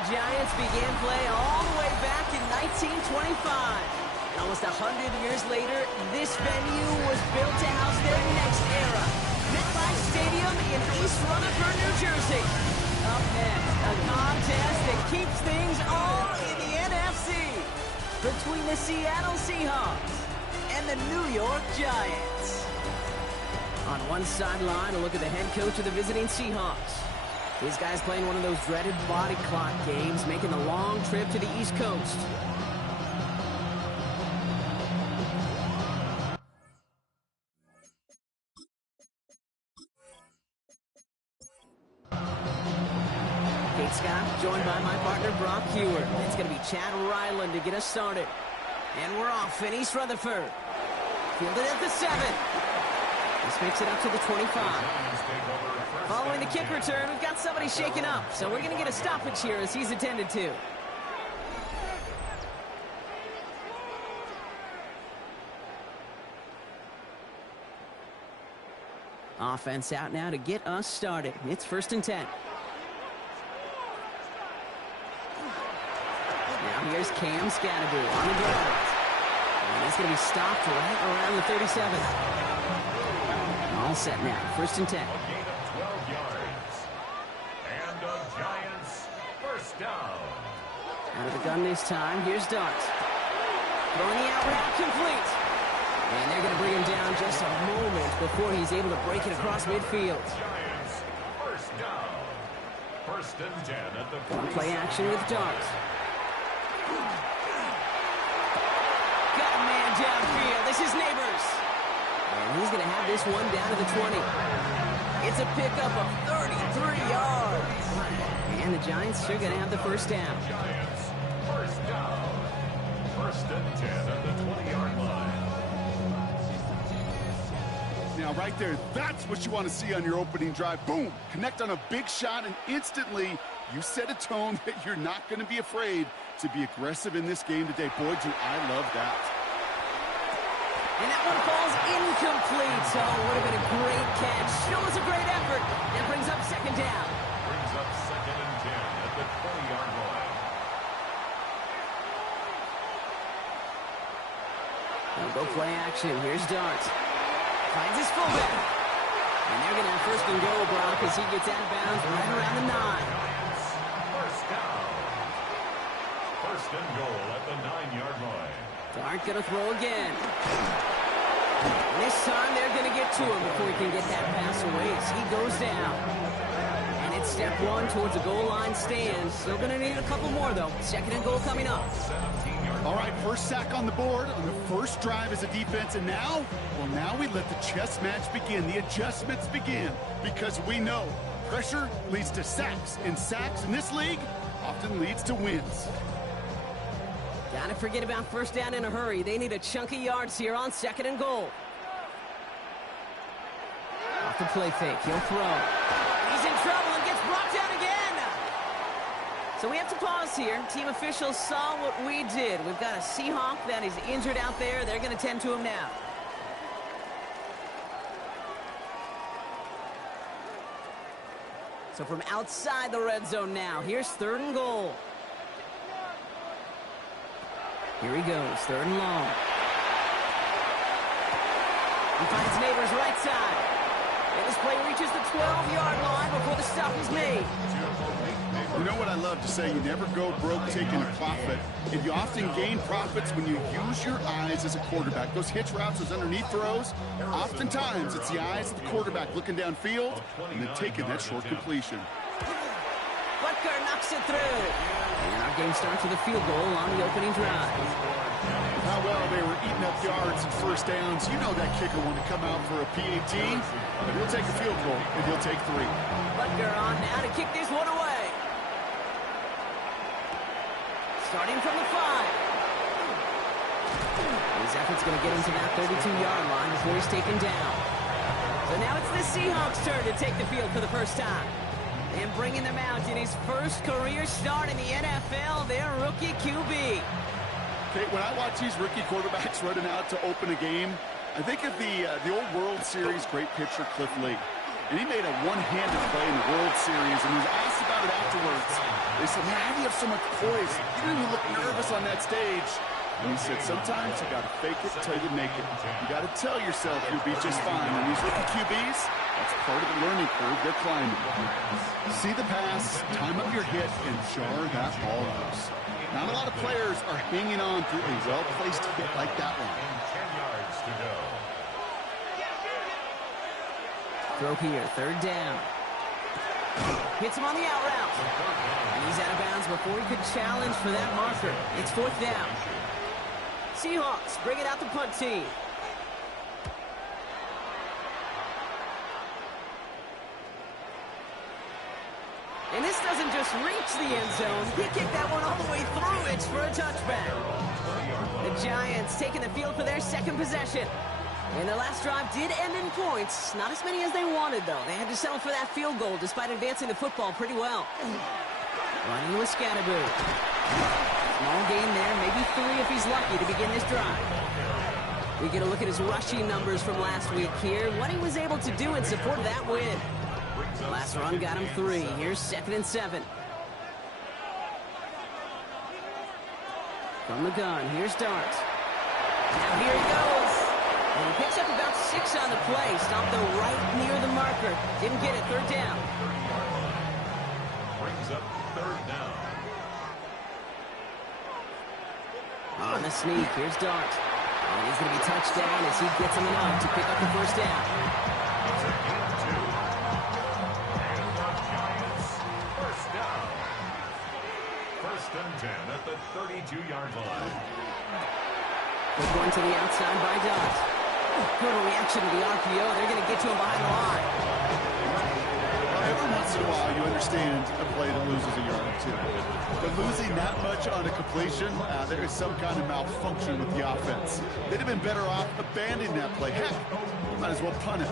the Giants began play all the way back in 1925. And almost 100 years later, this venue was built to house their next era. MetLife Stadium in East Rutherford, New Jersey. Up next, a contest that keeps things all in the NFC. Between the Seattle Seahawks and the New York Giants. On one sideline, a look at the head coach of the visiting Seahawks. These guys playing one of those dreaded body clock games, making the long trip to the East Coast. Kate Scott, joined by my partner Brock Hewer. It's going to be Chad Ryland to get us started. And we're off in East Rutherford. Fielded at the 7. This makes it up to the 25. Following the kick return, we've got somebody shaken up, so we're going to get a stoppage here as he's attended to. Offense out now to get us started. It's 1st and 10. Now here's Cam Scatterby on the ground. And he's going to be stopped right around the 37. All set now. 1st and 10. Out of the gun this time. Here's Dart. Throwing the out route complete. And they're going to bring him down just a moment before he's able to break it across midfield. Giants, 1st down. 1st and 10 at the one play action with Dart. Got a man downfield. This is Neighbors. And he's going to have this one down to the 20. It's a pickup of 33 yards. And the Giants are going to have the 1st down. Giants, 1st down. 1st and 10 at the 20-yard line. Now, right there, that's what you want to see on your opening drive. Boom! Connect on a big shot, and instantly you set a tone that you're not going to be afraid to be aggressive in this game today. Boy, do I love that. And that one falls incomplete. So it would have been a great catch. Still was a great effort. That brings up 2nd down. Brings up 2nd and 10 at the 20-yard line. They'll go play action. Here's Dart. Finds his fullback. And they're going to have 1st and goal, Brock, as he gets out of bounds right around the 9. Giants, 1st down. 1st and goal at the 9-yard line. Dart going to throw again. This time they're going to get to him before he can get that pass away as he goes down. And it's step 1 towards a goal line stand. Still going to need a couple more, though. 2nd and goal coming up. All right, 1st sack on the board on the 1st drive as a defense. And now, well, now we let the chess match begin. The adjustments begin because we know pressure leads to sacks. And sacks in this league often leads to wins. Gotta forget about 1st down in a hurry. They need a chunk of yards here on 2nd and goal. Off the play fake. He'll throw. He's in trouble and gets brought down again. So we have to pause here. Team officials saw what we did. We've got a Seahawk that is injured out there. They're going to tend to him now. So from outside the red zone now, here's 3rd and goal. Here he goes, 3rd and long. He finds Neighbors right side. And this play reaches the 12-yard line before the stop is made. You know what I love to say? You never go broke taking a profit. And you often gain profits when you use your eyes as a quarterback. Those hitch routes, those underneath throws, oftentimes it's the eyes of the quarterback looking downfield and then taking that short completion. Butker knocks it through. And our game starts with a field goal on the opening drive. How well they were eating up yards and 1st downs. You know that kicker wanted to come out for a PAT, but he'll take a field goal, and he'll take 3. Butker on now to kick this one away. Starting from the 5. His effort's going to get him to that 32-yard line before he's taken down. So now it's the Seahawks' turn to take the field for the 1st time. And bringing them out in his 1st career start in the NFL, their rookie QB. Okay, when I watch these rookie quarterbacks running out to open a game, I think of the old World Series great pitcher Cliff Lee. And he made a one-handed play in the World Series, and he was asked about about it afterwards. They said, man, how do you have so much poise? You didn't even look nervous on that stage. And he said, sometimes you got to fake it till you make it. You got to tell yourself you'll be just fine. And these rookie QBs, that's part of the learning curve they're climbing. See the pass, time up your hit, and jar that ball loose. Not a lot of players are hanging on through a well-placed hit like that one. 10 yards to go. Throw here, third down. Hits him on the out route. And he's out of bounds before he could challenge for that marker. It's fourth down. Seahawks bring it out the punt team. And this doesn't just reach the end zone. He kicked that one all the way through. It's for a touchback. The Giants taking the field for their second possession. And their last drive did end in points. Not as many as they wanted, though. They had to settle for that field goal despite advancing the football pretty well. Running with Scatterboo. Small gain there, maybe 3 if he's lucky to begin this drive. We get a look at his rushing numbers from last week here. What he was able to do in support of that win. Last run got him 3. Here's 2nd and 7. From the gun, here's Dart. Now here he goes. And he picks up about 6 on the play. Stopped though right near the marker. Didn't get it, third down. Brings up third down. On the sneak, here's Dart. And he's going to be touched down as he gets him enough to pick up the first down. It's a gain of 2. And the Giants first down. First and 10 at the 32-yard line. They're going to the outside by Dart. Good reaction to the RPO. They're going to get to him behind the line. Well, every once in a while, you understand a play that loses a yard or 2. But losing that much on a completion, there is some kind of malfunction with the offense. They'd have been better off abandoning that play. Heck, you might as well punt it.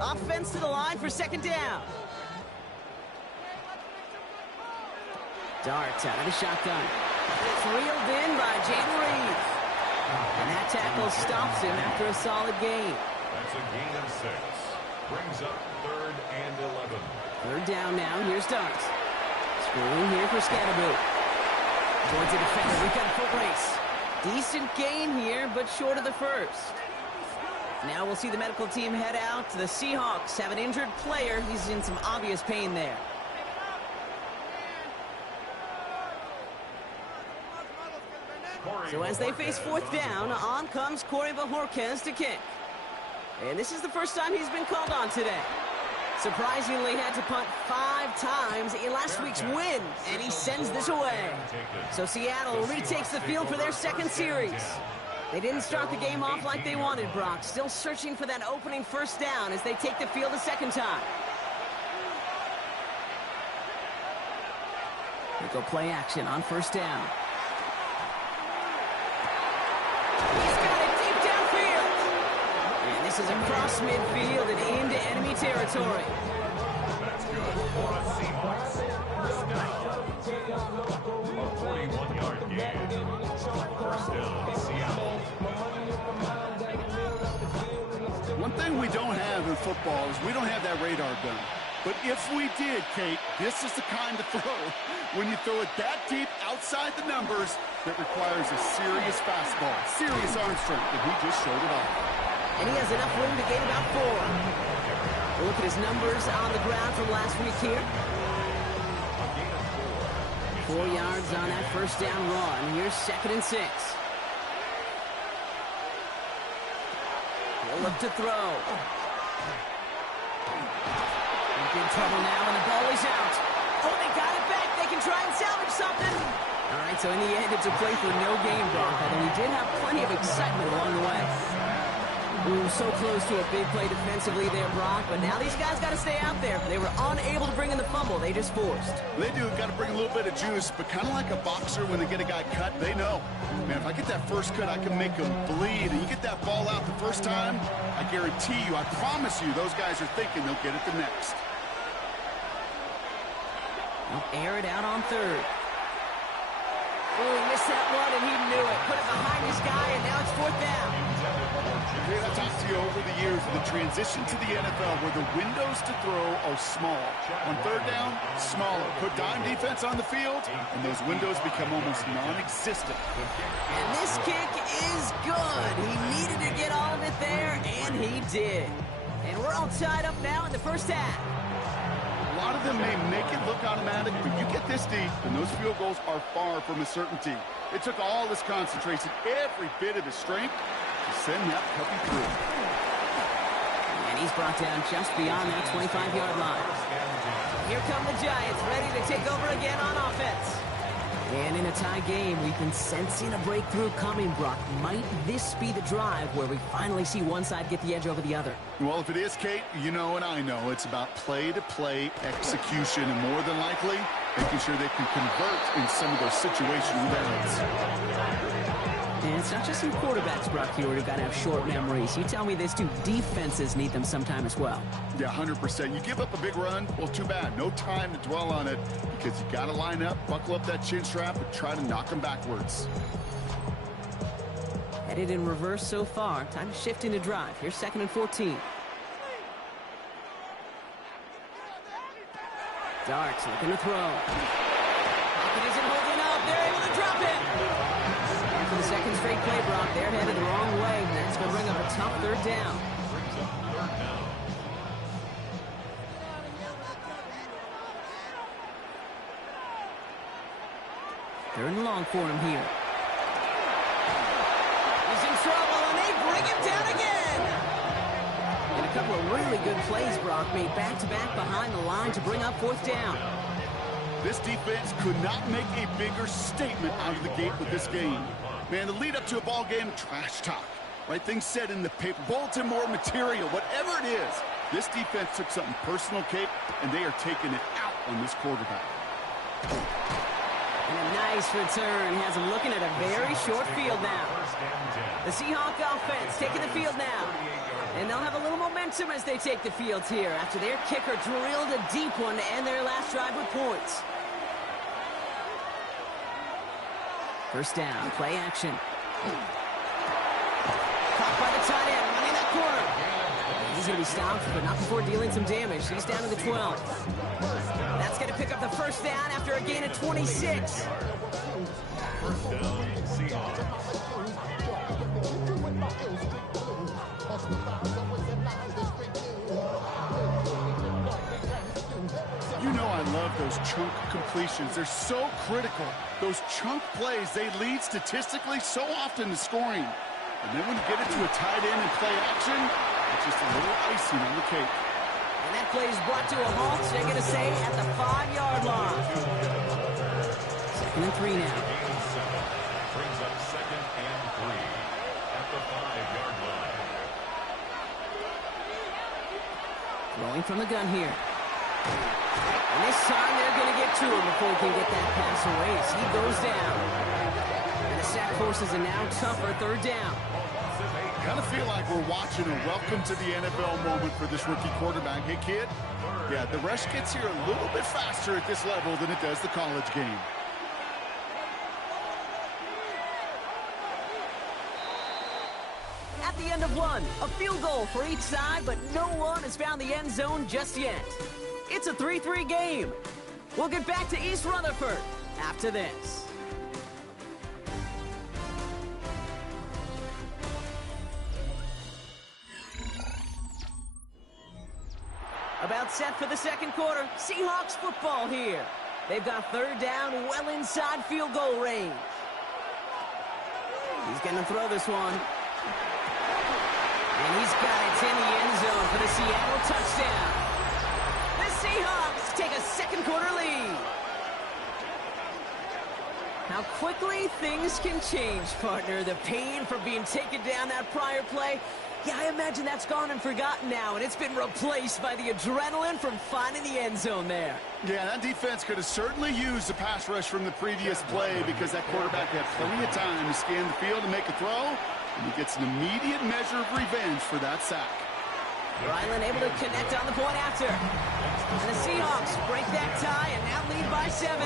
Offense to the line for second down. Dart out of the shotgun. Reeled in by Jaden Reed. And that tackle stops him after a solid gain. That's a gain of 6. Brings up 3rd and 11. Third down now. Here's Dart. Screen here for Scatterboo. Towards the defender. We've got a foot race. Decent gain here, but short of the first. Now we'll see the medical team head out. The Seahawks have an injured player. He's in some obvious pain there. So as they face fourth down, on comes Corey Bajorquez to kick. And this is the first time he's been called on today. Surprisingly had to punt 5 times in last week's win, and he sends this away. So Seattle retakes the field for their second series. They didn't start the game off like they wanted, Brock. Still searching for that opening first down as they take the field a second time. They go play action on first down. He's got it deep downfield. And this is across midfield and into enemy territory. That's good for the Seahawks. First down. A 41-yard gain. First down, Seattle. One thing we don't have in football is we don't have that radar gun. But if we did, Kate, this is the kind of throw, when you throw it that deep outside the numbers, that requires a serious fastball, serious arm strength, and he just showed it off. And he has enough room to gain about 4. We'll look at his numbers on the ground from last week here. 4 yards on that first down run. Here's 2nd and 6. He'll look to throw. In big trouble now, and the ball is out. Oh, they got it back. They can try and salvage something. All right, so in the end, it's a play for no gain, Brock, although we did have plenty of excitement along the way. Ooh, so close to a big play defensively there, Brock, but now these guys got to stay out there. They were unable to bring in the fumble. They just forced. They do. Got to bring a little bit of juice, but kind of like a boxer when they get a guy cut, they know. Man, if I get that first cut, I can make him bleed. And you get that ball out the first time, I guarantee you, I promise you, those guys are thinking they'll get it the next. They'll air it out on third. Ooh, he missed that one, and he knew it. Put it behind his guy, and now it's 4th down. Dude, I talked to you over the years of the transition to the NFL where the windows to throw are small. On 3rd down, smaller. Put dime defense on the field, and those windows become almost non-existent. And this kick is good. He needed to get all of it there, and he did. And we're all tied up now in the first half. A lot of them may make it look automatic, but you get this deep, and those field goals are far from a certainty. It took all his concentration, every bit of his strength, to send that puppy through. And he's brought down just beyond that 25-yard line. Here come the Giants, ready to take over again on offense. And in a tie game, we've been sensing a breakthrough coming, Brock. Might this be the drive where we finally see one side get the edge over the other? Well, if it is, Kate, you know and I know it's about play-to-play execution, and more than likely, making sure they can convert in some of those situational downs. And it's not just some quarterbacks, Brock, here who've got to have short memories. You tell me this too, defenses need them sometime as well. Yeah, 100%. You give up a big run, well, too bad. No time to dwell on it because you got to line up, buckle up that chin strap, and try to knock them backwards. Headed in reverse so far. Time to shift into drive. Here's 2nd and 14. Darts looking to throw. Pocket isn't holding up. They're able to drop it. For the second straight play, Brock, they're headed the wrong way. That's going to bring up a tough 3rd down. Third and long for him here. He's in trouble, and they bring him down again. And a couple of really good plays, Brock, made back-to-back behind the line to bring up 4th down. This defense could not make a bigger statement out of the gate with this game. Man, the lead up to a ball game, trash talk. Right things said in the paper, bulletin board material, whatever it is. This defense took something personal, Kate, and they are taking it out on this quarterback. And a nice return has him looking at a very short field now. The Seahawk offense taking the field now. And they'll have a little momentum as they take the field here after their kicker drilled a deep one to end their last drive with points. First down, play action. Caught by the tight end, running that corner. He's going to be stopped, but not before dealing some damage. He's down to the 12. That's going to pick up the first down after a gain of 26. First down, Seahawks. You know I love those chunk completions. They're so critical. Those chunk plays, they lead statistically so often to scoring. And then when you get it to a tight end and play action, it's just a little icing on the cake. And that play is brought to a halt, they're going to say, at the 5-yard line. 2nd and 3 now. Brings up 2nd and 3 at the 5-yard line. Throwing from the gun here. And this time they're going to get to him before he can get that pass away as he goes down. And the sack forces a now tougher 3rd down. Kind of feel like we're watching a welcome to the NFL moment for this rookie quarterback. Hey, kid, yeah, the rush gets here a little bit faster at this level than it does the college game. At the end of one, a field goal for each side, but no one has found the end zone just yet. It's a 3-3 game. We'll get back to East Rutherford after this. About set for the second quarter. Seahawks football here. They've got 3rd down well inside field goal range. He's going to throw this one. And he's got it in the end zone for the Seattle touchdown. The Seahawks take a second quarter lead. How quickly things can change, partner. The pain from being taken down that prior play, yeah, I imagine that's gone and forgotten now, and it's been replaced by the adrenaline from finding the end zone there. Yeah, that defense could have certainly used the pass rush from the previous play because that quarterback had plenty of time to scan the field and make a throw, and he gets an immediate measure of revenge for that sack. Ryland able to connect on the point after. And the Seahawks break that tie and now lead by 7.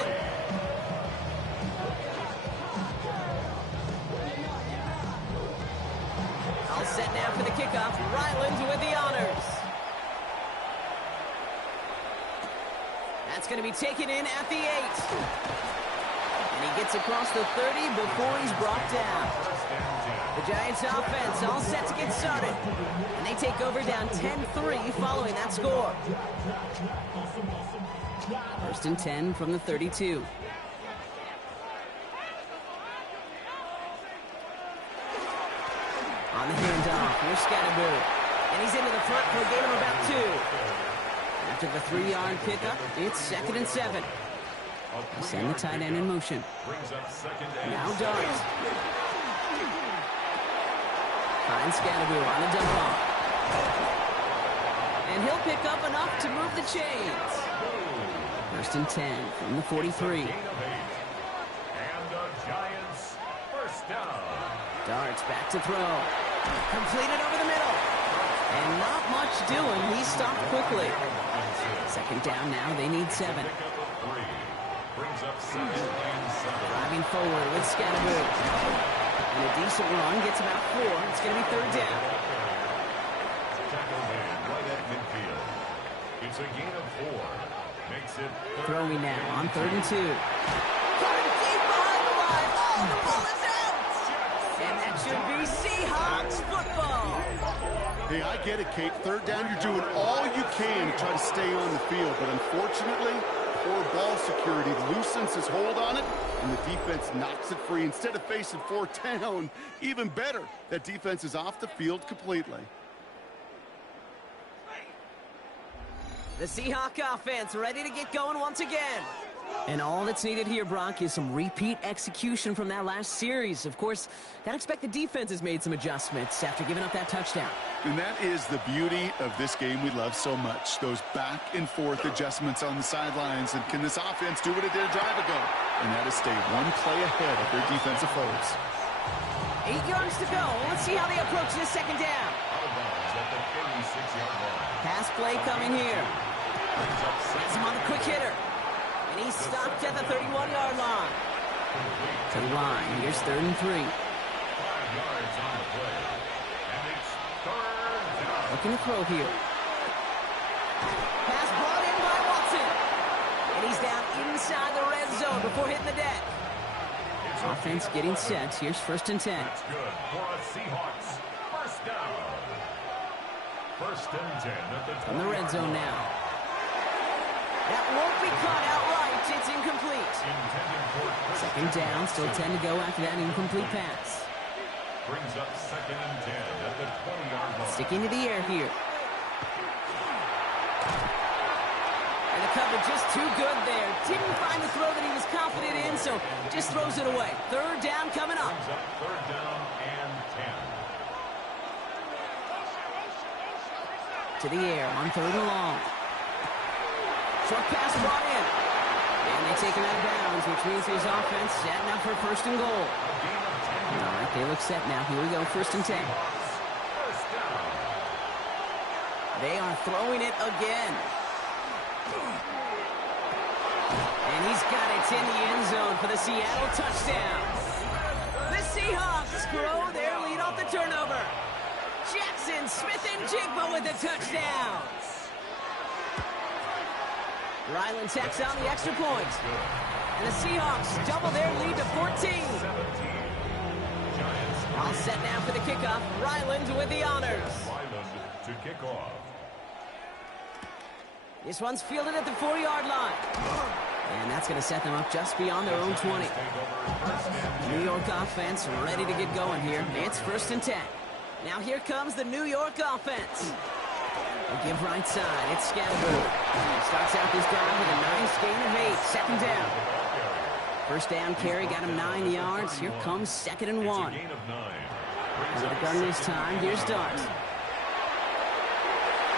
now for the kickoff. Ryland with the honors. That's going to be taken in at the 8. And he gets across the 30 before he's brought down. The Giants offense all set to get started. And they take over down 10-3 following that score. 1st and 10 from the 32. On the handoff, here's Scatterboo. And he's into the front for a gain of about 2. After the 3-yard pickup, it's 2nd and 7. They send the tight end in motion. Now Dart. Finds Scatterboo on the dump off. And he'll pick up enough to move the chains. 1st and 10 from the 43. And the Giants first down. Dart's back to throw. Completed over the middle. And not much doing. He stopped quickly. 2nd down now. They need 7. Brings up 2nd and 7. Driving forward with Scatterboo. And a decent run. Gets about 4. It's going to be 3rd down. Tackle made right at midfield. It's a gain of 4. Makes it Throwing now on 3rd and 2. Caught deep behind the line. Oh, the ball is out. And that should be Seahawks football. Hey, I get it, Kate. 3rd down, you're doing all you can to try to stay on the field. But unfortunately, poor ball security loosens his hold on it, and the defense knocks it free. Instead of facing 4th down, even better, that defense is off the field completely. The Seahawk offense ready to get going once again. And all that's needed here, Brock, is some repeat execution from that last series. Of course, gotta expect the defense has made some adjustments after giving up that touchdown. And that is the beauty of this game we love so much. Those back and forth adjustments on the sidelines. And can this offense do what it did a drive ago? And that is stay one play ahead of their defensive foes. 8 yards to go. Let's see how they approach this 2nd down. out of bounds at the 36-yard line. Pass play coming here. Gets him on the quick hitter. And he's stopped at the 31-yard line. To the line. Here's 3rd and 3. 5 yards on the play. And it's 3rd down. Looking to throw here. Pass brought in by Watson. And he's down inside the red zone before hitting the deck. Offense getting set. Here's 1st and 10. That's good for a Seahawks. First down. 1st and 10 at the From the red zone now. That won't be caught outright. It's incomplete. 2nd down. Still 10 to go after that incomplete pass. Brings up 2nd and 10 at the 20-yard line. Sticking to the air here. And the cover just too good there. Didn't find the throw that he was confident in, so just throws it away. 3rd down coming up. Brings up 3rd down and 10. To the air on 3rd and long. Short pass brought in. And they take him out of bounds, which means his offense setting up for 1st and goal. All right, they look set now. Here we go, 1st and 10. First down. They are throwing it again. And he's got it in the end zone for the Seattle touchdown. The Seahawks grow their lead off the turnover. Jackson Smith-Njigba with the touchdown. Ryland tacks on the extra point. And the Seahawks double their lead to 14. All set now for the kickoff. Ryland with the honors. Ryland to kick off. This one's fielded at the 4-yard line. And that's going to set them up just beyond their own 20. New York offense ready to get going here. It's 1st and 10. Now here comes the New York offense. They'll give right side. It's Scatterboo. Starts out this drive with a nice gain of 8. 2nd down. 1st down carry got him 9 yards. Here comes 2nd and 1. Gain of 9. Out of the gun this time. Here's Dart.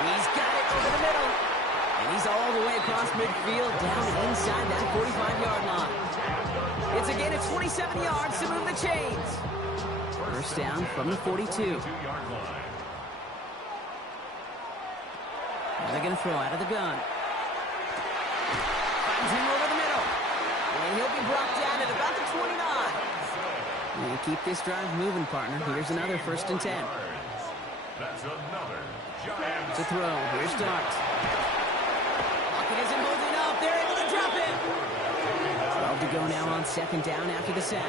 He's got it over the middle. And he's all the way across midfield down inside that 45-yard line. It's a gain of 27 yards to move the chains. 1st down from the 42. Now they're going to throw out of the gun. Finds him over the middle. And he'll be brought down at about the 29. And keep this drive moving, partner. Here's another 1st and 10. That's another Giants. To throw. Here's Dart. Pocket isn't holding up. They're able to drop it. 12 to go now on second down after the sack. A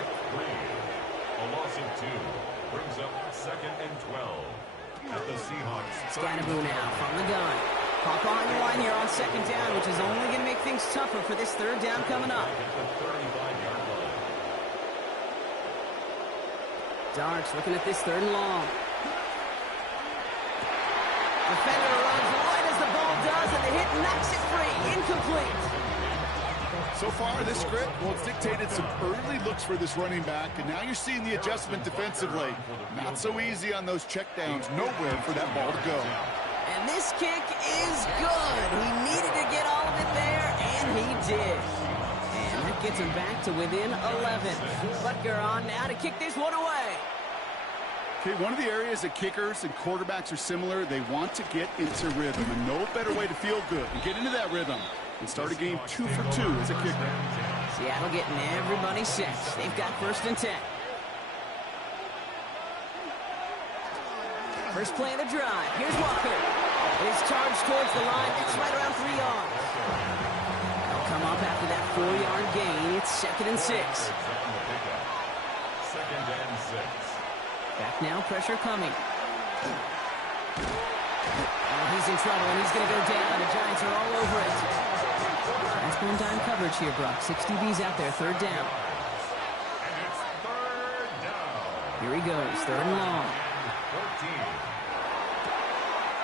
loss of 2 brings up second and 12 at the Seahawks. Scannaboo now from the gun. Pop behind the line here on second down, which is only going to make things tougher for this third down coming up. At the 35-yard line. Darts looking at this third and long. Defender runs right as the ball does, and the hit knocks it free. Incomplete. So far, this script, well, it's dictated some early looks for this running back, and now you're seeing the adjustment defensively. Not so easy on those checkdowns. Nowhere for that ball to go. And this kick is good. He needed to get all of it there, and he did. And that gets him back to within 11. Butker on now to kick this one away. Okay, one of the areas that kickers and quarterbacks are similar, they want to get into rhythm, and no better way to feel good and get into that rhythm and start a game 2 for 2 as a kicker. Seattle getting everybody set. They've got first and 10. First play of the drive. Here's Walker. His charge towards the line. It's right around 3 yards. They'll come up after that 4-yard gain. It's second and 6. Second and 6. Back now, pressure coming. Oh, he's in trouble, and he's going to go down. The Giants are all over it. Giants going dime coverage here, Brock. 6 DBs out there, third down. And it's third down. Here he goes, third and long. 14.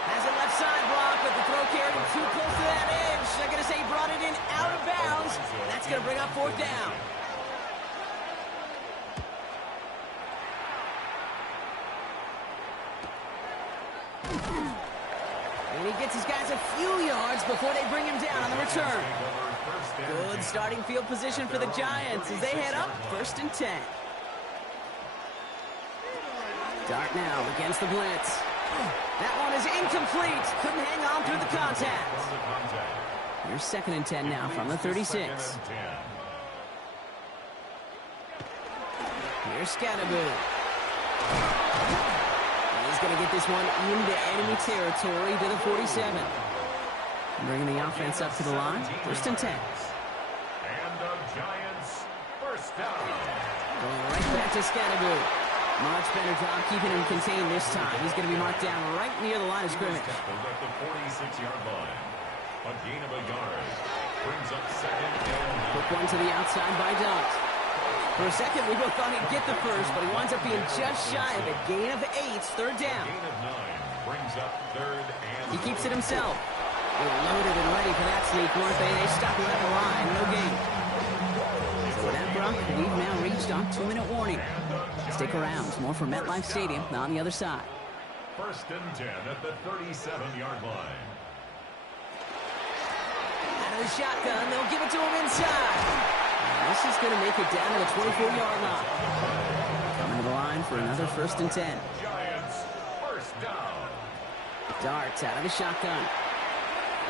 Has it left side, Brock, but the throw carried him too close to that edge. They're going to say he brought it in out of bounds. And that's going to bring up fourth down. And he gets his guys a few yards before they bring him down on the return. Good starting field position for the Giants as they head up first and 10. Dart now against the blitz. That one is incomplete. Couldn't hang on through the contact. Here's second and 10 now from the 36. Here's Scannaboo. He's going to get this one into enemy territory to the 47. Bringing the offense up to the line. First and 10. And the Giants first down. Going right back to Scannaboo. Much better job keeping him contained this time. He's going to be marked down right near the line of scrimmage. At the 46-yard line. A gain of a yard. Brings up second and 9. Quick one to the outside by Dart. For a second, we both thought he'd get the first, but he winds up being just shy of a gain of 8. Third down. Gain of 9 brings up third and He keeps it himself. They were loaded and ready for that sneak, weren't they? They stopped him at the line. No gain. So with that, Brock, we've now reached our 2-minute warning. Stick around. More from MetLife Stadium on the other side. first and 10 at the 37-yard line. Out of the shotgun, they'll give it to him inside. And this is going to make it down to the 24-yard line. Coming to the line for another first and 10. Giants first down. Darts out of the shotgun.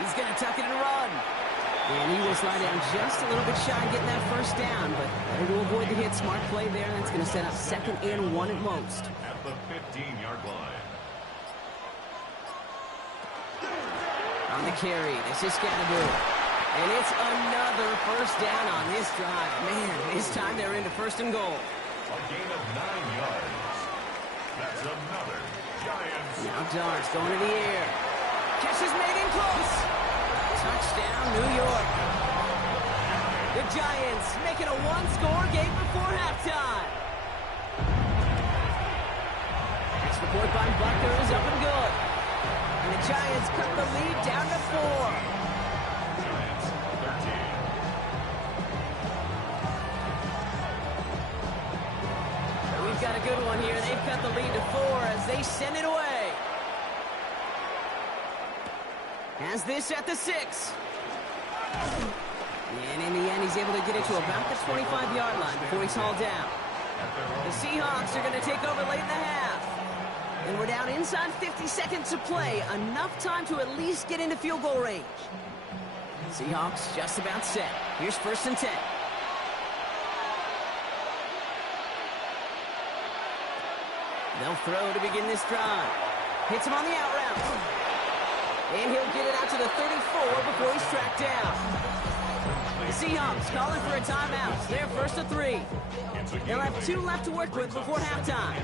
He's going to tuck it and run. And he will slide down just a little bit shy of getting that first down, but able to avoid the hit. Smart play there, and that's going to set up second and 1 at most. At the 15-yard line. On the carry, this is Scannaboo. And it's another first down on this drive. Man, this time they're into first and goal. A gain of 9 yards. That's another Giants. Now Darts going to the air. Catch is made in close. Touchdown, New York. The Giants making a one-score game before halftime. Extra point by Butker is up and good. And the Giants cut the lead down to 4. Giants 13. We've got a good one here. They've cut the lead to 4 as they send it away. Has this at the 6. And in the end, he's able to get it to about the 25-yard line before he's hauled down. The Seahawks are going to take over late in the half. And we're down inside 50 seconds to play. Enough time to at least get into field goal range. Seahawks just about set. Here's first and 10. They'll throw to begin this drive. Hits him on the out route. And he'll get it out to the 34 before he's tracked down. The Seahawks calling for a timeout. They're first to 3. They'll have 2 left to work with before halftime.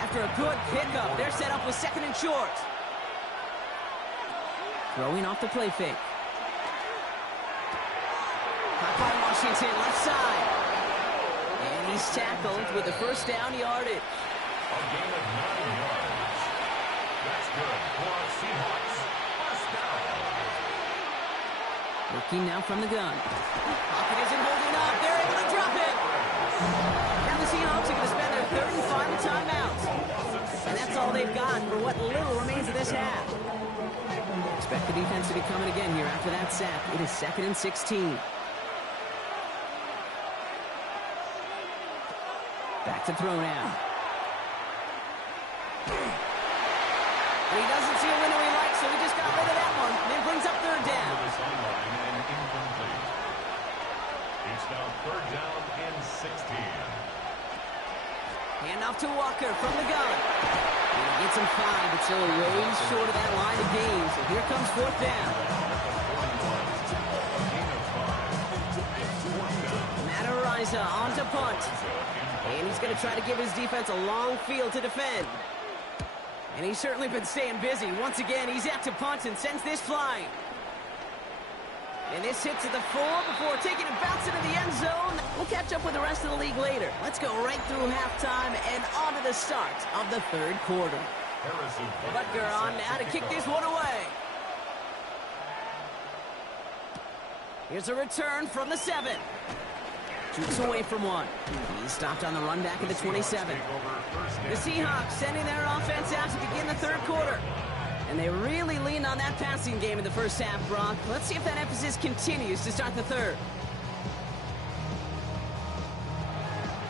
After a good pickup, they're set up with 2nd and short. Throwing off the play fake. Caught by Washington, left side. And he's tackled with the first down yardage. A gain of 9 yards. That's good for our Seahawks. First down. Working now from the gun. Pocket isn't holding up. They're able to drop it. Now the Seahawks are going to spend their 3rd and final timeout. And that's all they've got for what little remains of this half. Expect the defense to be coming again here after that sack. It is 2nd and 16. Back to throw now. And he doesn't see a window he likes, so he just got rid of that one. And it brings up 3rd down. It's now 3rd down and 16. Handoff to Walker from the gun. And he gets him 5, but still way short of that line of gain. So here comes 4th down. Matariza on to punt. And he's going to try to give his defense a long field to defend. And he's certainly been staying busy. Once again, he's out to punt and sends this flying. And this hits at the 4 before taking a bounce into the end zone. We'll catch up with the rest of the league later. Let's go right through halftime and on to the start of the 3rd quarter. Butker on now to kick this one away. Here's a return from the 7. Shoots away from 1. He's stopped on the run back at the 27. The Seahawks sending their offense out to begin the 3rd quarter. And they really leaned on that passing game in the first half, Brock. Let's see if that emphasis continues to start the 3rd.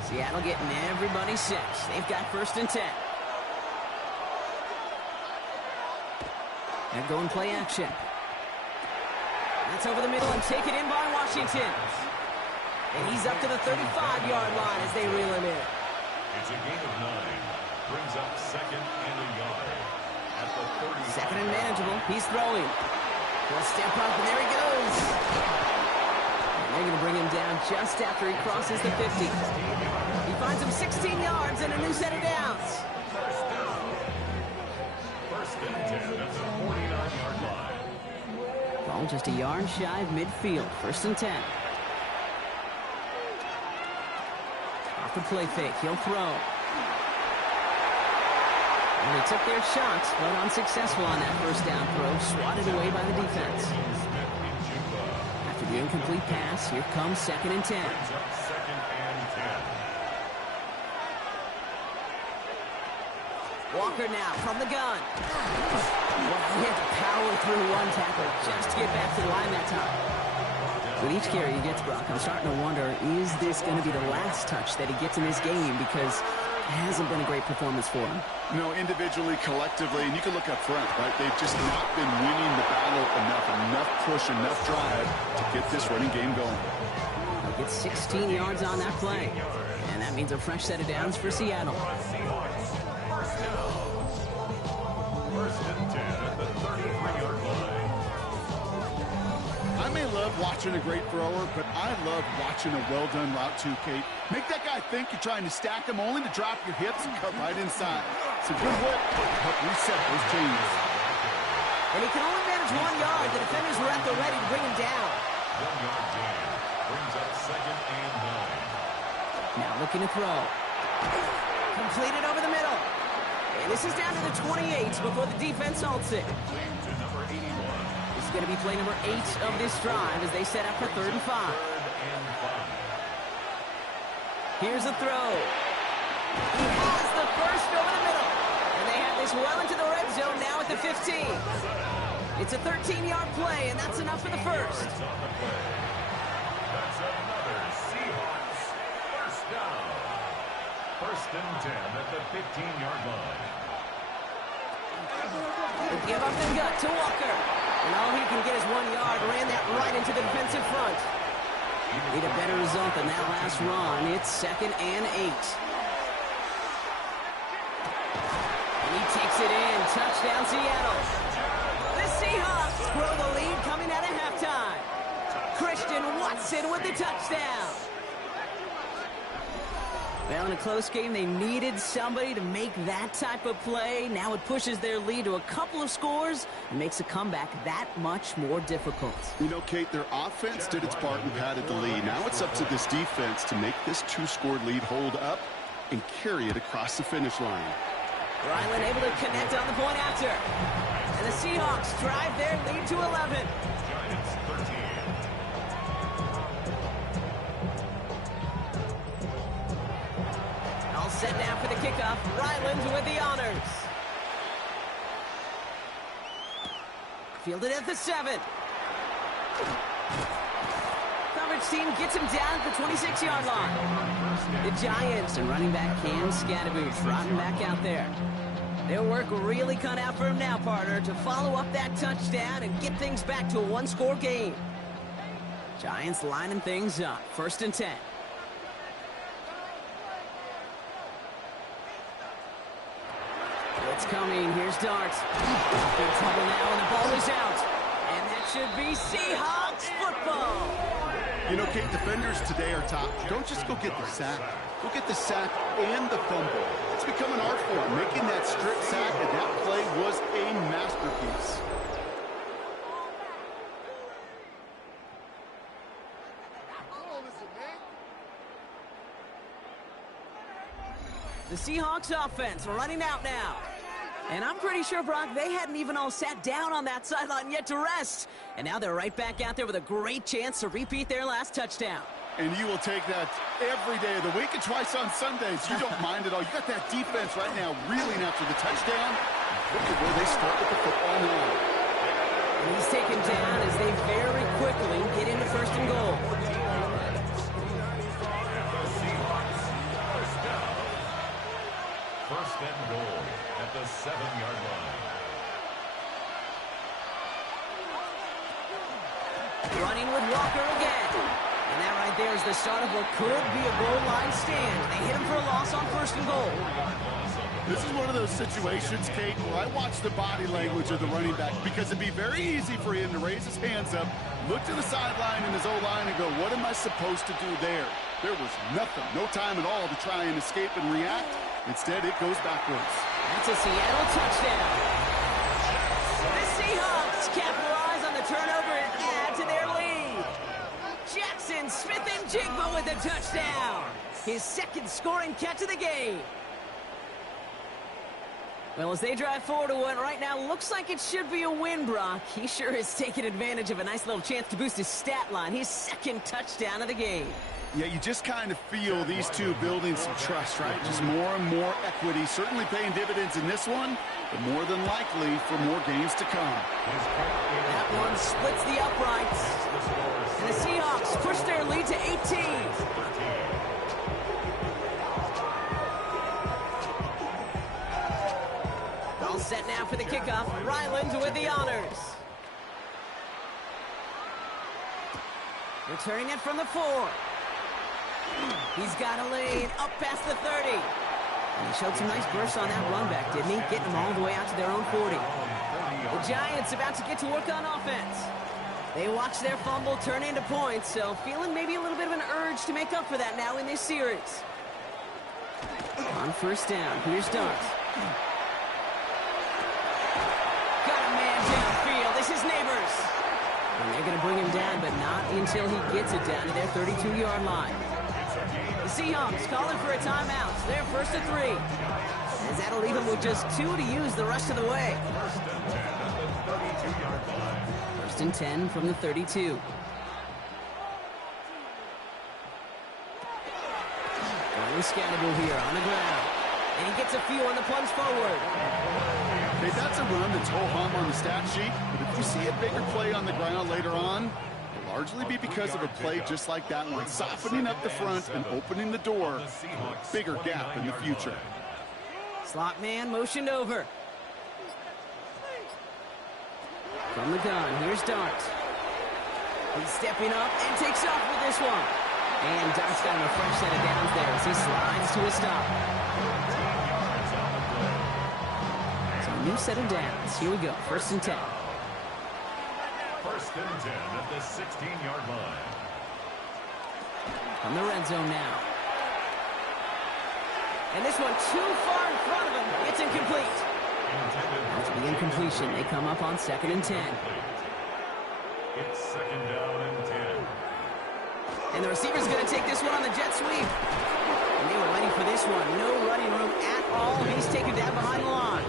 Seattle getting everybody set. They've got 1st and 10. And going play action. That's over the middle and taken in by Washington. And he's up to the 35-yard line as they reel him in. It's a gain of 9. Brings up 2nd and a yard. At the 30. 2nd and manageable. He's throwing. He'll step up, and there he goes. And they're going to bring him down just after he crosses the 50. He finds him 16 yards and a new set of downs. First and 10 at the 49-yard line. Ball just a yard shy of midfield. 1st and 10. Off the play fake. He'll throw. And they took their shots, but unsuccessful on that 1st down throw. Swatted away by the defense. After the incomplete pass, here comes 2nd and 10. Walker now from the gun. Well, he had to power through one tackle just to get back to the line that time. With each carry he gets, Brock, I'm starting to wonder, is this going to be the last touch that he gets in this game? Because it hasn't been a great performance for him. No, individually, collectively, and you can look up front, right? They've just not been winning the battle enough push, enough drive to get this running game going. He'll get 16 yards on that play. And that means a fresh set of downs for Seattle. First and 10 at the 33-yard line. I may love watching a great thrower, but I love watching a well-done route too, Kate. Make that guy think you're trying to stack him only to drop your hips and cut right inside. It's a good work to help reset those chains. And he can only manage 1 yard. The defenders were at the ready to bring him down. 1 yard gain. Brings up 2nd and 9. Now looking to throw. Completed over the middle. And this is down to the 28 before the defense halts it. To number 81. This is going to be play number 8 of this drive as they set up for 3rd and 5. 3rd and 5. Here's the throw. He has the first over the middle. And they have this well into the red zone now at the 15. It's a 13-yard play, and that's enough for the first. That's another Seahawks first down. 1st and 10 at the 15-yard line. They give up the gut to Walker. And all he can get is 1 yard. Ran that right into the defensive front. Need a better result than that last run. It's 2nd and 8. And He takes it in. Touchdown, Seattle. The Seahawks grow the lead coming out of halftime. Christian Watson with the touchdown. Well, in a close game, they needed somebody to make that type of play. Now it pushes their lead to a couple of scores and makes a comeback that much more difficult. You know, Kate, their offense did its part and padded the lead. Now it's up to this defense to make this two-score lead hold up and carry it across the finish line. Ryland able to connect on the point after. And the Seahawks drive their lead to 11. Giants 13. All set now for the kickoff. Ryland with the honors. Fielded at the 7. Coverage team gets him down at the 26-yard line. The Giants and running back Cam Scatterbush trotting back out there. Their work really cut out for him now, partner, to follow up that touchdown and get things back to a one-score game. Giants lining things up. 1st and 10. It's coming. Here's Dart. In trouble now, and the ball is out. And that should be Seahawks football. You know, Kate, defenders today are top. Don't just go get the sack. Go get the sack and the fumble. It's become an art form. Making that strip sack, and that play was a masterpiece. The Seahawks offense running out now. And I'm pretty sure, Brock, they hadn't even all sat down on that sideline yet to rest. And now they're right back out there with a great chance to repeat their last touchdown. And you will take that every day of the week and twice on Sundays. You don't mind at all. You got that defense right now reeling after the touchdown. Look at where they start with the football now. And he's taken down as they very quickly get into 1st and goal. First and goal at the 7-yard line. Running with Walker again. And that right there is the start of what could be a goal line stand. They hit him for a loss on 1st and goal. This is one of those situations, Kate, where I watch the body language of the running back because it'd be very easy for him to raise his hands up, look to the sideline in his O-line and go, what am I supposed to do there? There was nothing, no time at all to try and escape and react. Instead, it goes backwards. That's a Seattle touchdown. The Seahawks capitalize on the turnover and add to their lead. Jackson Smith-Njigba with a touchdown. His 2nd scoring catch of the game. Well, as they drive forward to what right now looks like it should be a win, Brock. He sure is taking advantage of a nice little chance to boost his stat line. His 2nd touchdown of the game. Yeah, you just kind of feel these two building some trust, right? Just more and more equity. Certainly paying dividends in this one, but more than likely for more games to come. That one splits the uprights. And the Seahawks push their lead to 18. All set now for the kickoff. Ryland with the honors. Returning it from the 4. He's got a lead up past the 30. And he showed some nice bursts on that run back, didn't he? Getting them all the way out to their own 40. The Giants about to get to work on offense. They watch their fumble turn into points, so feeling maybe a little bit of an urge to make up for that now in this series. On 1st down, here's Dart. Got a man downfield. This is Neighbors. And they're going to bring him down, but not until he gets it down to their 32-yard line. The Seahawks calling for a timeout. They're 1st and 3. As that'll leave him with just 2 to use the rest of the way. 1st and 10 from the 32. Going Scatterbush here on the ground. And he gets a few on the plunge forward. Hey, that's a run that's ho-hum on the stat sheet, but if you see a bigger play on the ground later on, it'll largely be because of a play just like that one, softening up the front and opening the door for a bigger gap in the future. Slot man motioned over. From the gun, here's Dart. He's stepping up and takes off with this one. And Dart's got him a fresh set of downs there as he slides to a stop. New set of downs. Here we go. 1st and 10. 1st and 10 at the 16-yard line. From the red zone now. And this one too far in front of him. It's incomplete. After the incompletion, they come up on 2nd and 10. It's 2nd down and 10. And the receiver's going to take this one on the jet sweep. And they were ready for this one. No running room at all. He's taken down behind the line.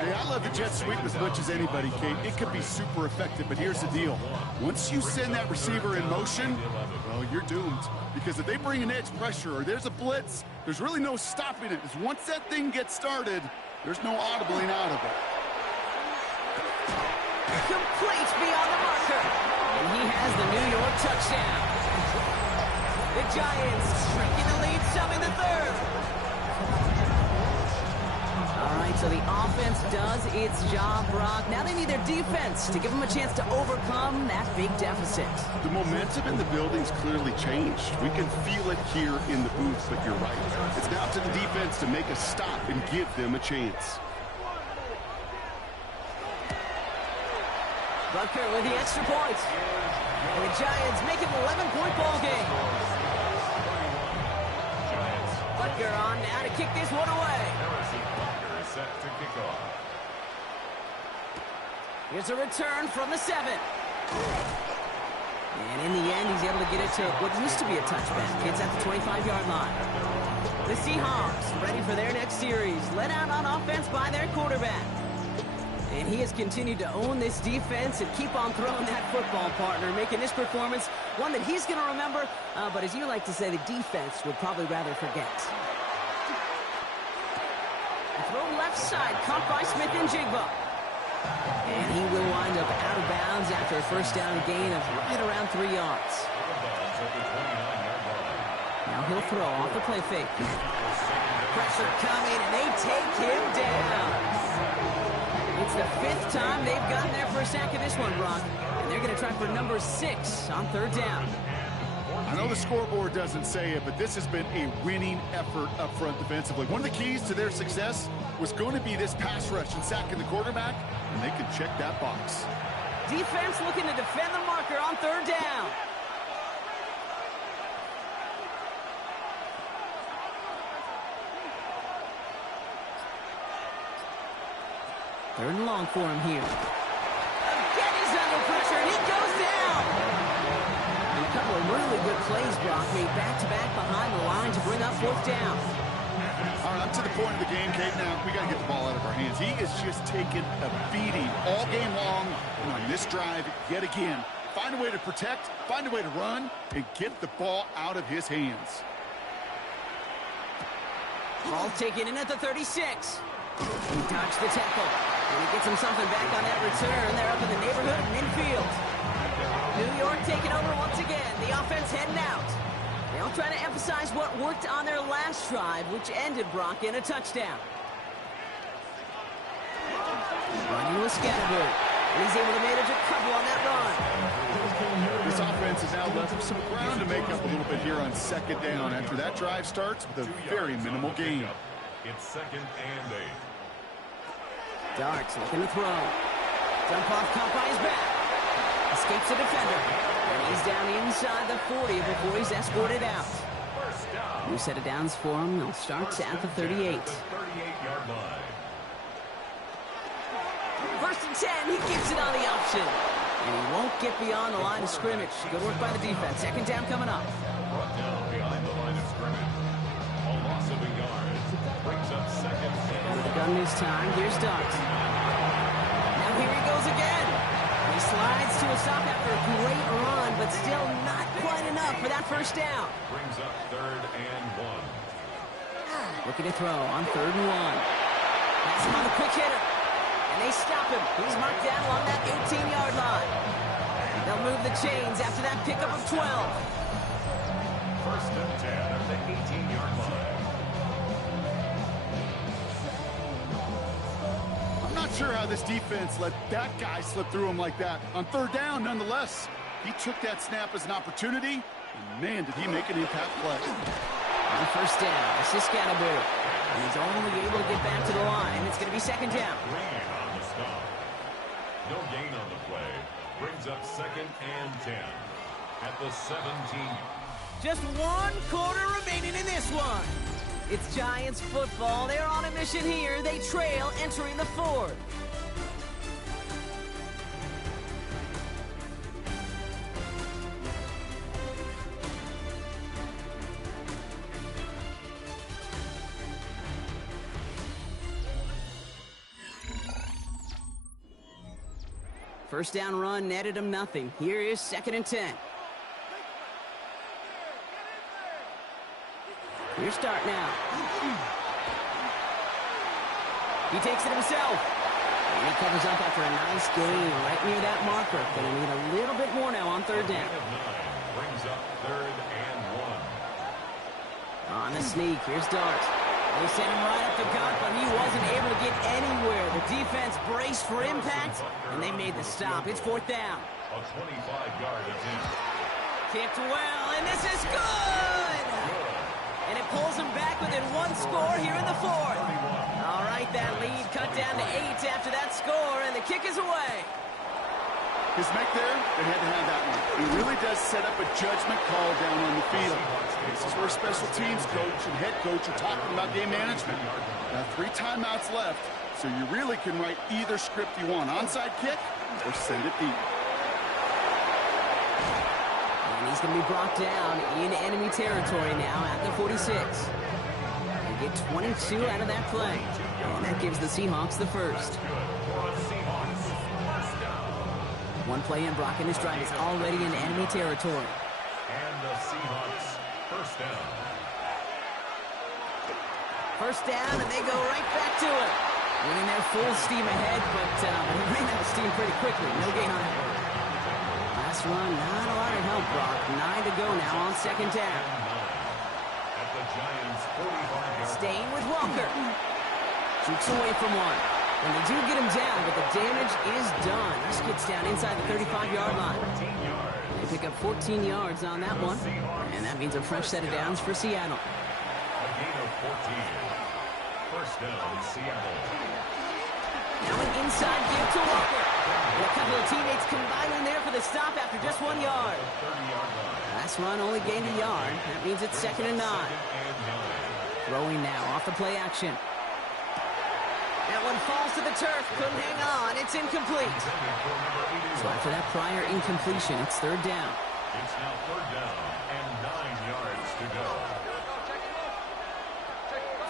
Hey, I love the jet sweep as much as anybody, Kate. It could be super effective, but here's the deal. Once you send that receiver in motion, well, you're doomed. Because if they bring an edge pressure or there's a blitz, there's really no stopping it. Because once that thing gets started, there's no audibling out of it. Complete beyond the marker. And he has the New York touchdown. The Giants shrinking the lead some in the 3rd. All right, so the offense does its job, Brock. Now they need their defense to give them a chance to overcome that big deficit. The momentum in the building's clearly changed. We can feel it here in the booth, but you're right. It's now up to the defense to make a stop and give them a chance. Butker with the extra point. And the Giants make it an 11-point ball game. Butker on now to kick this one away. Butker is set to kick off. Here's a return from the 7. And in the end, he's able to get it to what used to be a touchback. It's at the 25-yard line. The Seahawks ready for their next series. Led out on offense by their quarterback. And he has continued to own this defense and keep on throwing that football, partner, making this performance one that he's going to remember, but as you like to say, the defense would probably rather forget. A throw left side, caught by Smith and Jigba. And he will wind up out of bounds after a 1st down gain of right around 3 yards. Now he'll throw off the play fake. Pressure coming, and they take him down. It's the 5th time they've gotten there for a sack of this one, Brock. And they're going to try for number 6 on 3rd down. I know the scoreboard doesn't say it, but this has been a winning effort up front defensively. One of the keys to their success was going to be this pass rush and sacking the quarterback, and they can check that box. Defense looking to defend the marker on 3rd down. Third and long for him here. Again, he's under pressure, and he goes down. And a couple of really good plays, Brock, made back-to-back behind the line to bring up 4th down. All right, up to the point of the game, Kate. Now, we got to get the ball out of our hands. He is just taking a beating all game long. And on this drive, yet again, find a way to protect, find a way to run, and get the ball out of his hands. Ball taken in at the 36. He dodged the tackle. And he gets him something back on that return. They're up in the neighborhood of midfield. New York taking over once again. The offense heading out. They'll try to emphasize what worked on their last drive, which ended, Brock, in a touchdown. Running with Scattergood. And he's able to manage a couple on that run. This offense has now left some ground to make up a little bit here on 2nd down after that drive starts with a very minimal gain. It's 2nd and 8. Darts looking to throw. Dump off, caught by his back. Escapes the defender. And he's down inside the 40 before he's escorted out. New set of downs for him. They'll start at the 38. 38-yard line. 1st and 10. He keeps it on the option. And he won't get beyond the line of scrimmage. Good work by the defense. 2nd down coming up. Brought down behind the line of scrimmage. A loss of a yard. Brings up 2nd. Gun this time. Here's Darts. Now here he goes again. He slides to a stop after a great run, but still not quite enough for that 1st down. Brings up 3rd and 1. Looking to throw on 3rd and 1. That's him on the quick hitter. And they stop him. He's marked down along that 18-yard line. They'll move the chains after that pickup of 12. 1st and 10 at the 18-yard line. I'm not sure how this defense let that guy slip through him like that. On 3rd down, nonetheless, he took that snap as an opportunity, and man, did he make an impact play. On 1st down, this is Scattergood. And he's only able to get back to the line. It's going to be second down. Green on the stop. No gain on the play. Brings up second and 10 at the 17. Just 1 quarter remaining in this one. It's Giants football. They're on a mission here. They trail entering the fourth. First down run netted him nothing. Here is second and 10. Your start now. He takes it himself. And he covers up after a nice gain right near that marker. Going to need a little bit more now on third down. Brings up third and 1. On the sneak, here's Dart. They sent him right up the gut, but he wasn't able to get anywhere. The defense braced for impact, and they made the stop. It's fourth down. A 25-yard attempt. Kicked well, and this is good! And it pulls them back within 1 score here in the fourth. All right, that lead cut down to 8 after that score, and the kick is away. His neck there, they had to have that one. He really does set up a judgment call down on the field. This is where special teams coach and head coach are talking about game management. Now 3 timeouts left, so you really can write either script you want. Onside kick or send it deep. And he's going to be brought down in enemy territory now at the 46. They get 22 out of that play. And that gives the Seahawks the first. 1 play in, Brock and his drive is already in enemy territory. And the Seahawks first down. First down, and they go right back to it. Winning their full steam ahead, but they ran out of steam pretty quickly. No gain on that one. Last run, not a lot of help, Brock. 9 to go now on second down. At the Giants' 45-yard. Staying with Walker. Shoots away from one. And they do get him down, but the damage is done. This gets down inside the 35-yard line. They pick up 14 yards on that one. And that means a fresh set of downs for Seattle. A gain of 14. First down, Seattle. Now an inside give to Walker. And a couple of teammates combining there for the stop after just 1 yard. Last run only gained a yard. That means it's second and 9. Throwing now off the play action. That one falls to the turf. Couldn't hang on. It's incomplete. So after that prior incompletion, it's third down. It's now third down and 9 yards to go.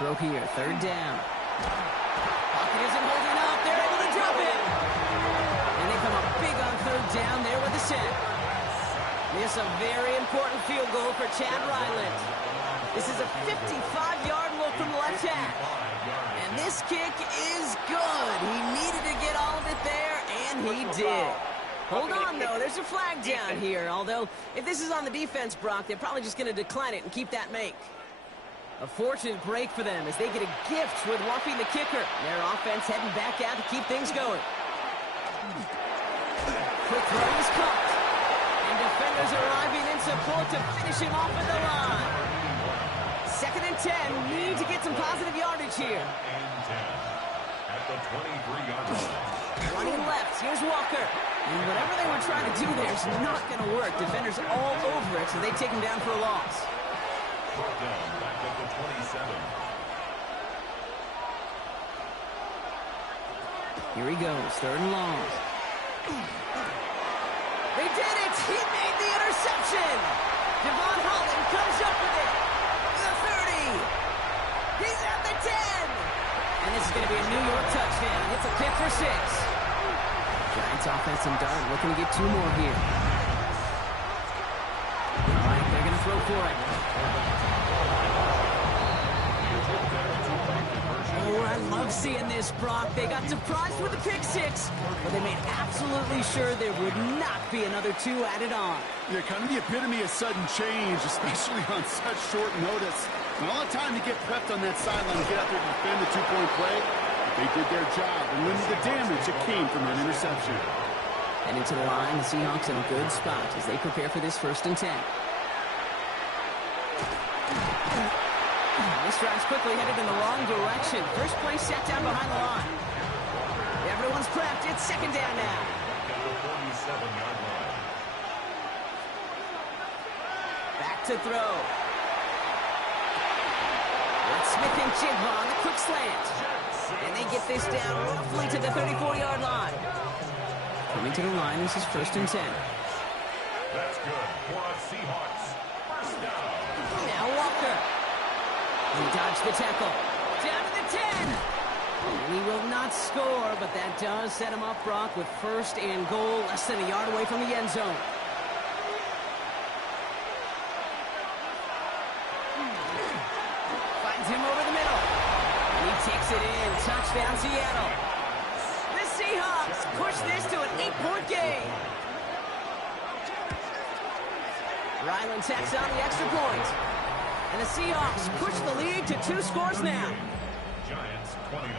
Throw here, third down. Pocket isn't holding up. They're able to drop it. And they come up big on third down there with the set. This is a very important field goal for Chad Ryland. This is a 55-yard look from the left half. And this kick is good. He needed to get all of it there, and he did. Hold on, though. There's a flag down here. Although, if this is on the defense, Brock, they're probably just going to decline it and keep that make. A fortunate break for them as they get a gift with roughing the kicker. Their offense heading back out to keep things going. Quick throw is caught. And defenders arriving in support to finish him off at the line. Second and 10. Need to get some positive yardage here. And 10 at the 23-yard line. Running left. Here's Walker. And whatever they were trying to do there is not going to work. Defenders all over it, so they take him down for a loss. Brought down back at the 27. Here he goes. Third and long. They did it! He made the interception! Devon Holland comes up with it. The 30. He's at the 10. And this is going to be a New York touchdown. It's a pick for 6. Giants offense and Dart looking to get 2 more here. All right, they're going to throw for it. Oh, I love seeing this, Brock. They got surprised with the pick 6, but they made absolutely sure there would not be another 2 added on. Yeah, kind of the epitome of sudden change, especially on such short notice. And all the time to get prepped on that sideline and get out there to defend the 2-point play. They did their job and limited the damage that came from that interception. And into the line, the Seahawks in a good spot as they prepare for this first and 10. The This drive's quickly headed in the wrong direction. First play set down behind the line. Everyone's prepped. It's second down now. At the 47-yard line. Back to throw. It's Smith and Jigba on the quick slant. And they get this down roughly to the 34-yard line. Coming to the line, this is 1st and 10. That's good for a Seahawks. First down. Now Walker. He dodged the tackle. Down to the 10. And he will not score, but that does set him up, Brock, with 1st and goal, less than a yard away from the end zone. Finds him over the middle. And he takes it in. Touchdown, Seattle. The Seahawks push this to an 8-point game. Ryland tacks on the extra point. And the Seahawks push the lead to 2 scores now. Giants 29.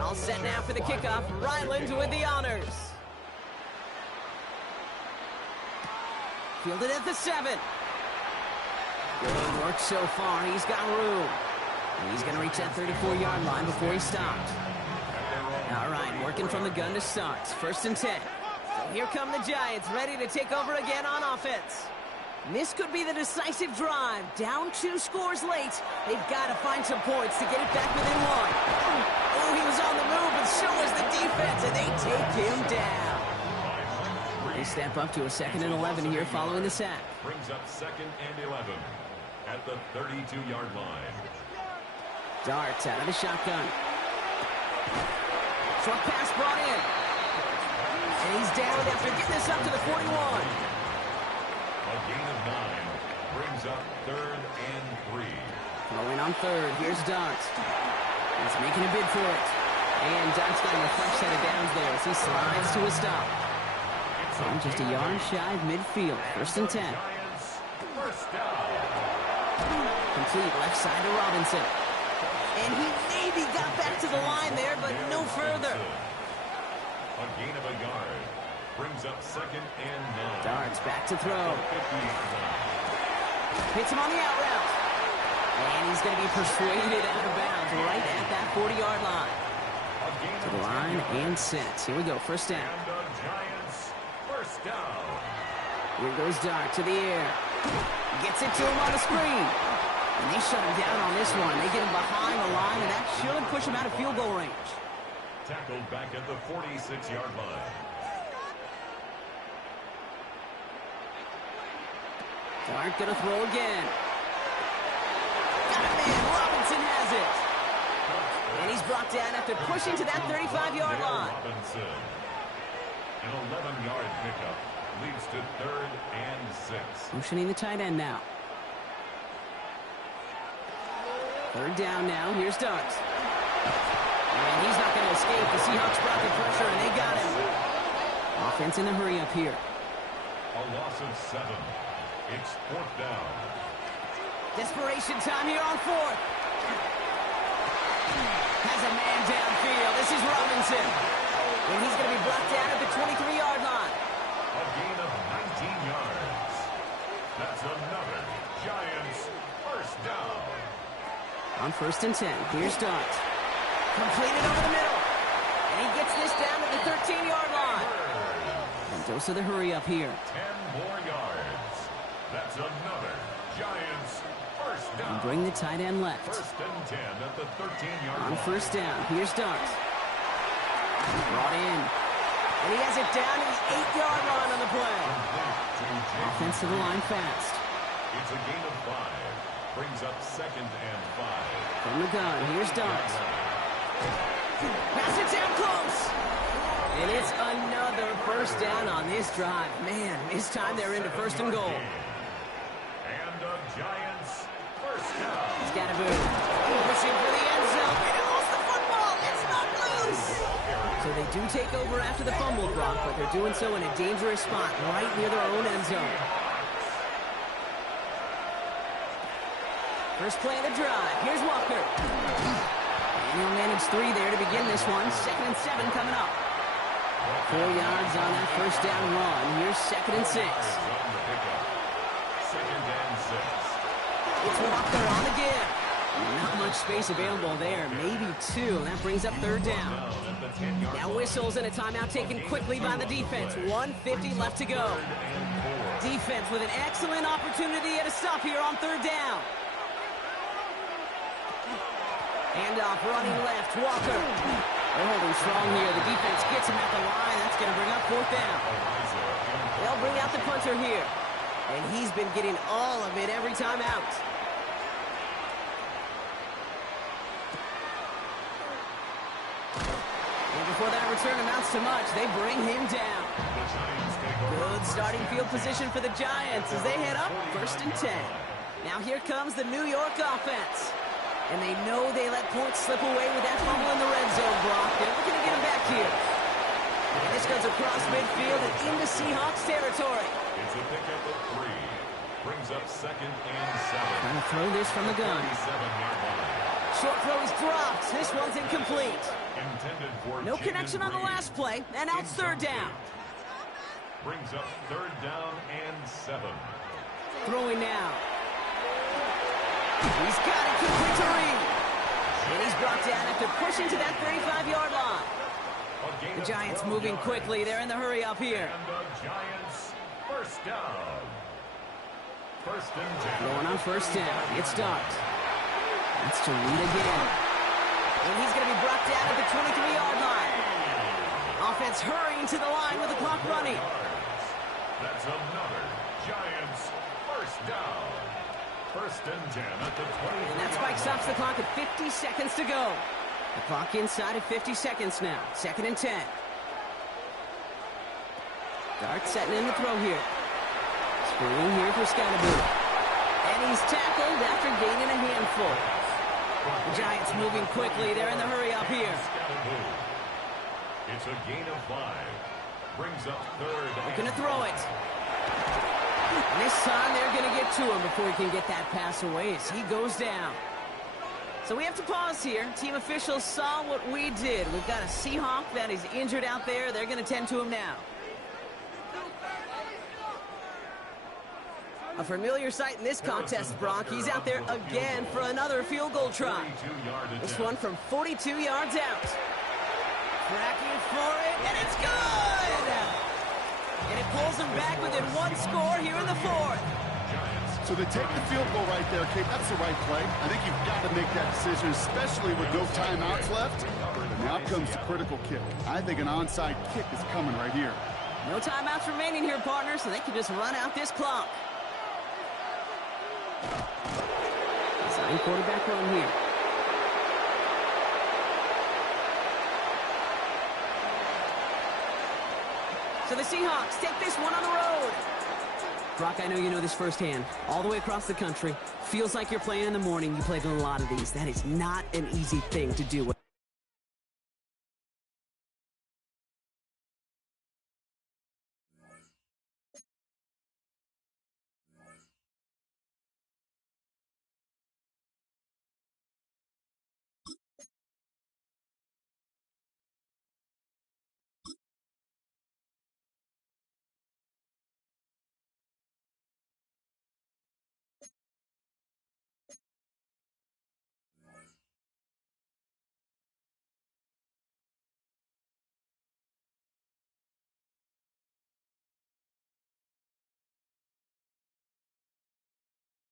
All set now for the kickoff. Ryland with the honors. Fielded at the 7. Good work so far. He's got room. And he's going to reach that 34-yard line before he stops. All right, working from the gun to start. 1st and 10. So here come the Giants, ready to take over again on offense. This could be the decisive drive. Down 2 scores late. They've got to find some points to get it back within 1. Oh, he was on the move, but so was the defense, and they take him down. They step up to a 2nd and 11 here following the sack. Brings up 2nd and 11 at the 32-yard line. Darts out of the shotgun. Short pass brought in. And he's down after getting this up to the 41. A gain of 9 brings up 3rd and 3. Throwing on 3rd. Here's Darts. He's making a bid for it. And Darts got him a fresh set of downs there as he slides to a stop. From just a yard shy of midfield. 1st and 10. First down. Complete left side to Robinson. And he maybe got back to the line there, but no further. A gain of a yard brings up 2nd and 9. Darts back to throw. Hits him on the out route. And he's going to be persuaded out of bounds right at that 40-yard line. To the line and set. Here we go, 1st down. And the Giants first down. Here goes Dart to the air. Gets it to him on the screen. And they shut him down on this one. They get him behind the line, and that should push him out of field goal range. Tackled back at the 46-yard line. Dart gonna throw again. Got a man. Robinson has it. And he's brought down after pushing to that 35-yard line. Robinson. An 11-yard pickup leads to 3rd and 6. Motioning the tight end now. 3rd down now. Here's Darts. And he's not going to escape. The Seahawks brought the pressure, and they got him. Offense in a hurry up here. A loss of 7. It's 4th down. Desperation time here on 4th. Has a man downfield. This is Robinson. And he's going to be brought down at the 23-yard line. A gain of 19 yards. That's another Giants first down. On 1st and 10, here's Dart. Completed over the middle. And he gets this down to the 13-yard line. And dose of the hurry up here. 10 more yards. That's another Giants first down. And bring the tight end left. 1st and 10 at the 13-yard line. On 1st down, here's Dart. Brought in. And he has it down to the 8-yard line on the play. Offense to the line fast. It's a gain of 5. Brings up 2nd and 5. From the gun, here's Dart. Pass it down close. And it's another 1st down on this drive. Man, this time they're into 1st and goal. And the Giants first down. He's got a boot. Pushing for the end zone. And he lost the football. It's not loose. So they do take over after the fumble, Brock, but they're doing so in a dangerous spot right near their own end zone. First play of the drive. Here's Walker. And he'll manage 3 there to begin this one. 2nd and 7 coming up. 4 yards on that 1st down run. Here's 2nd and 6. It's Walker on the give. Not much space available there. Maybe two. That brings up third down. Now whistles and a timeout taken quickly by the defense. 1:50 left to go. Defense with an excellent opportunity at a stop here on third down. Handoff running left. Walker. They're holding strong here. The defense gets him at the line. That's going to bring up fourth down. They'll bring out the punter here. And he's been getting all of it every time out. And before that return amounts to much, they bring him down. Good starting field position for the Giants as they head up 1st and 10. Now here comes the New York offense. And they know they let points slip away with that fumble in the red zone, Brock. They're looking to get him back here. And this goes across midfield and into Seahawks territory. It's a pickup of 3. Brings up 2nd and 7. Trying to throw this from the gun. Short throw is dropped. This one's incomplete. No connection on the last play. And now it's third down. Brings up 3rd down and 7. Throwing now. He's got it, complete to Reed. And he's brought down after pushing to that 35-yard line. The Giants moving quickly. They're in the hurry up here. And the Giants, 1st down. 1st and 10. Going on 1st down. It starts. That's to Reed again. And he's going to be brought down at the 23-yard line. Offense hurrying to the line with the clock running. That's another Giants 1st down. 1st and 10 at the 20. And that spike stops the clock at 50 seconds to go. The clock inside at 50 seconds now. 2nd and 10. Dart setting in the throw here. Screen here for Scatterboo. And he's tackled after gaining a handful. The Giants moving quickly. They're in the hurry up here. It's a gain of 5. Brings up 3rd. Looking to throw it. And this time they're going to get to him before he can get that pass away as he goes down. So we have to pause here. Team officials saw what we did. We've got a Seahawk that is injured out there. They're going to tend to him now. A familiar sight in this contest, Brock. He's out there again for another field goal try. This one from 42 yards out. Tracking for it, and it's good! And it pulls them back within one score here in the 4th. So they take the field goal right there, Kate. That's the right play. I think you've got to make that decision, especially with no timeouts left. Now comes the critical kick. I think an onside kick is coming right here. No timeouts remaining here, partner, so they can just run out this clock. Sign quarterback run here. So the Seahawks take this one on the road. Brock, I know you know this firsthand. All the way across the country. Feels like you're playing in the morning. You played in a lot of these. That is not an easy thing to do.